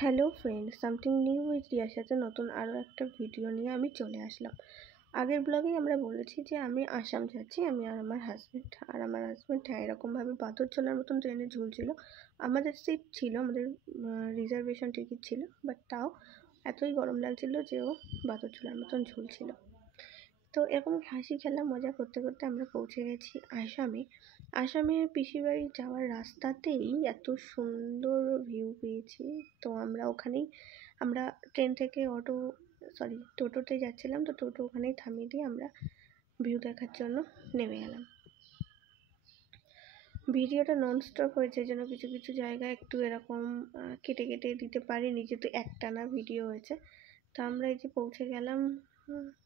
Hello friend, something new with Riya সাথে নতুন আরও একটা ভিডিও নিয়ে আমি চলে আসলাম। আগের ব্লগেই আমরা বলেছি যে আমি আসাম যাচ্ছি, আমি আর আমার হাজব্যান্ড হ্যাঁ এরকমভাবে পাথর ছোলার মতন ট্রেনে ঝুলছিল। আমাদের সিট ছিল, আমাদের রিজার্ভেশন টিকিট ছিল, বাট তাও এতই গরম লাগছিল যে ও পাথর ছোলার মতন ঝুলছিল। তো এরকম হাসি খেলা মজা করতে করতে আমরা পৌঁছে গেছি আসামে পিসির বাড়ি যাওয়ার রাস্তাতেই এত সুন্দর ভিউ পেয়েছি। তো আমরা ট্রেন থেকে টোটোতে যাচ্ছিলাম, তো টোটো ওখানেই থামিয়ে দিয়ে আমরা ভিউ দেখার জন্য নেমে গেলাম। ভিডিওটা ননস্টপ হয়েছে, যেন কিছু কিছু জায়গা একটু এরকম কেটে কেটে দিতে পারিনি, যেহেতু একটানা ভিডিও হয়েছে। তো আমরা এই যে পৌঁছে গেলাম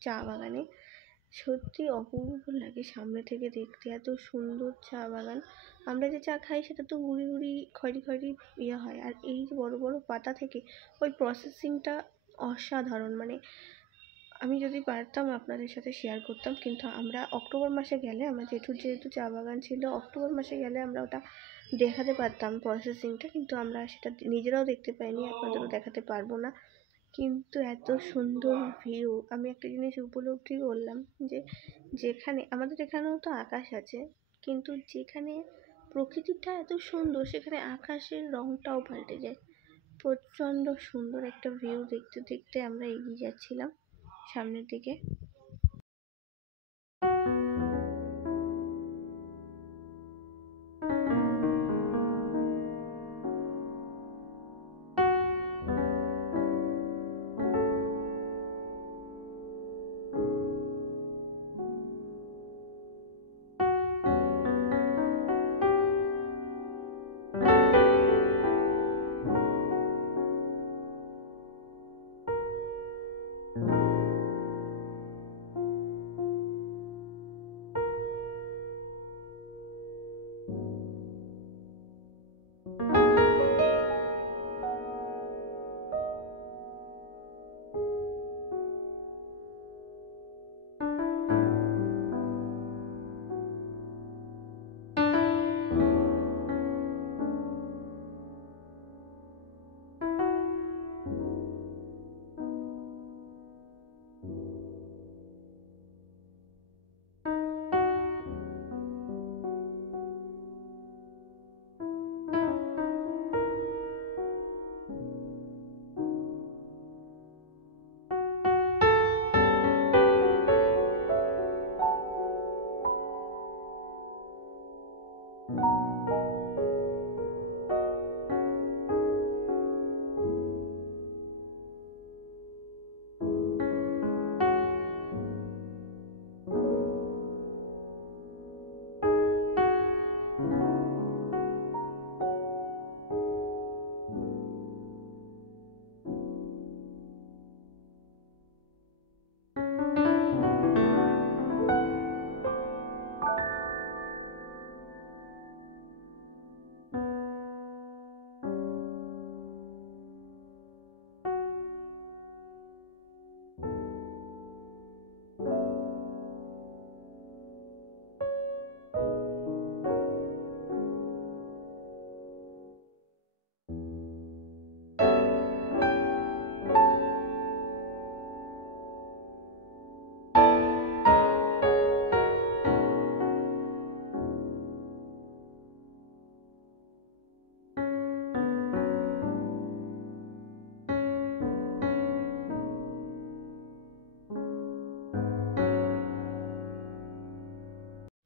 চা বাগানে। সত্যি অপূর্ব লাগে সামনে থেকে দেখতে, এত সুন্দর চা বাগান। আমরা যে চা খাই সেটা তো গুঁড়ি গুঁড়ি খয়রি খয়রি হয়, আর এই যে বড় বড় পাতা থেকে ওই প্রসেসিংটা অসাধারণ। মানে আমি যদি পারতাম আপনাদের সাথে শেয়ার করতাম, কিন্তু আমরা অক্টোবর মাসে গেলে, আমার জেঠুর যেহেতু চা বাগান ছিল, অক্টোবর মাসে গেলে আমরা ওটা দেখাতে পারতাম প্রসেসিংটা, কিন্তু আমরা সেটা নিজেরাও দেখতে পাইনি, আপনাদেরও দেখাতে পারবো না। কিন্তু এত সুন্দর ভিউ, আমি একটা জিনিস উপলব্ধি করলাম যে যেখানে আমাদের এখানেও তো আকাশ আছে, কিন্তু যেখানে প্রকৃতিটা এত সুন্দর সেখানে আকাশের রংটাও পাল্টে যায়। প্রচণ্ড সুন্দর একটা ভিউ দেখতে দেখতে আমরা এগিয়ে যাচ্ছিলাম সামনের দিকে।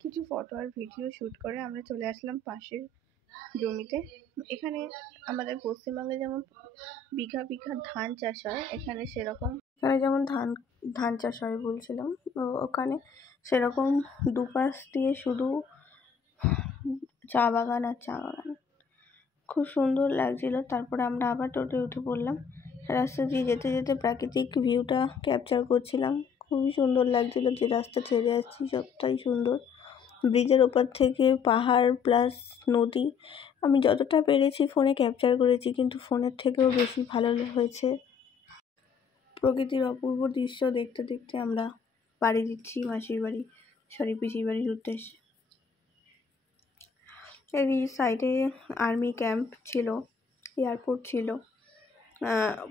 কিছু ফটো আর ভিডিও শ্যুট করে আমরা চলে আসলাম পাশের জমিতে। এখানে আমাদের পশ্চিমবঙ্গে যেমন বিঘা বিঘা ধান চাষ হয়, এখানে যেমন ধান চাষ হয় বলছিলাম, ওখানে সেরকম দুপাশ দিয়ে শুধু চা বাগান আর চা বাগান। খুব সুন্দর লাগছিল। তারপরে আমরা আবার টোটোয় উঠে পড়লাম। রাস্তা দিয়ে যেতে যেতে প্রাকৃতিক ভিউটা ক্যাপচার করছিলাম। খুবই সুন্দর লাগছিল, যে রাস্তা ছেড়ে আসছি সবটাই সুন্দর। ব্রিজের ওপর থেকে পাহাড় প্লাস নদী, আমি যতটা পেরেছি ফোনে ক্যাপচার করেছি, কিন্তু ফোনের থেকেও বেশি ভালো হয়েছে। প্রকৃতির অপূর্ব দৃশ্য দেখতে দেখতে আমরা পাড়ি দিচ্ছি পিসির বাড়ির উদ্দেশ্যে। এই সাইডে আর্মি ক্যাম্প ছিল, এয়ারপোর্ট ছিল।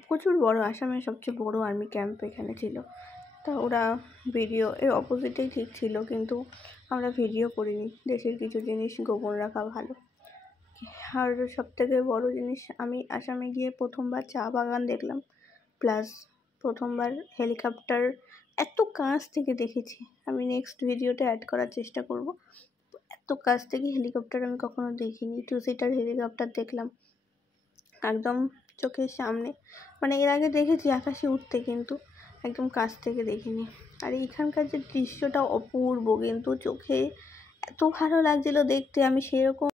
প্রচুর বড়, আসামের সবচেয়ে বড় আর্মি ক্যাম্প এখানে ছিল। তা ওরা ভিডিও এর অপোজিটেই ঠিক ছিল, কিন্তু আমরা ভিডিও করিনি, দেশের কিছু জিনিস গোপন রাখা ভালো। আর সবথেকে বড় জিনিস, আমি আসামে গিয়ে প্রথমবার চা বাগান দেখলাম, প্লাস প্রথমবার হেলিকপ্টার এত কাছ থেকে দেখেছি। আমি নেক্সট ভিডিওতে অ্যাড করার চেষ্টা করব। এত কাছ থেকে হেলিকপ্টার আমি কখনো দেখিনি। 2 সিটার হেলিকপ্টার দেখলাম একদম চোখের সামনে, মানে এর আগে দেখেছি আকাশে উঠতে, কিন্তু একদম কাছ থেকে দেখিনি। আর এইখানকার যে দৃশ্যটা অপূর্ব, কিন্তু চোখে এত ভালো লাগছিল দেখতে, আমি সেরকম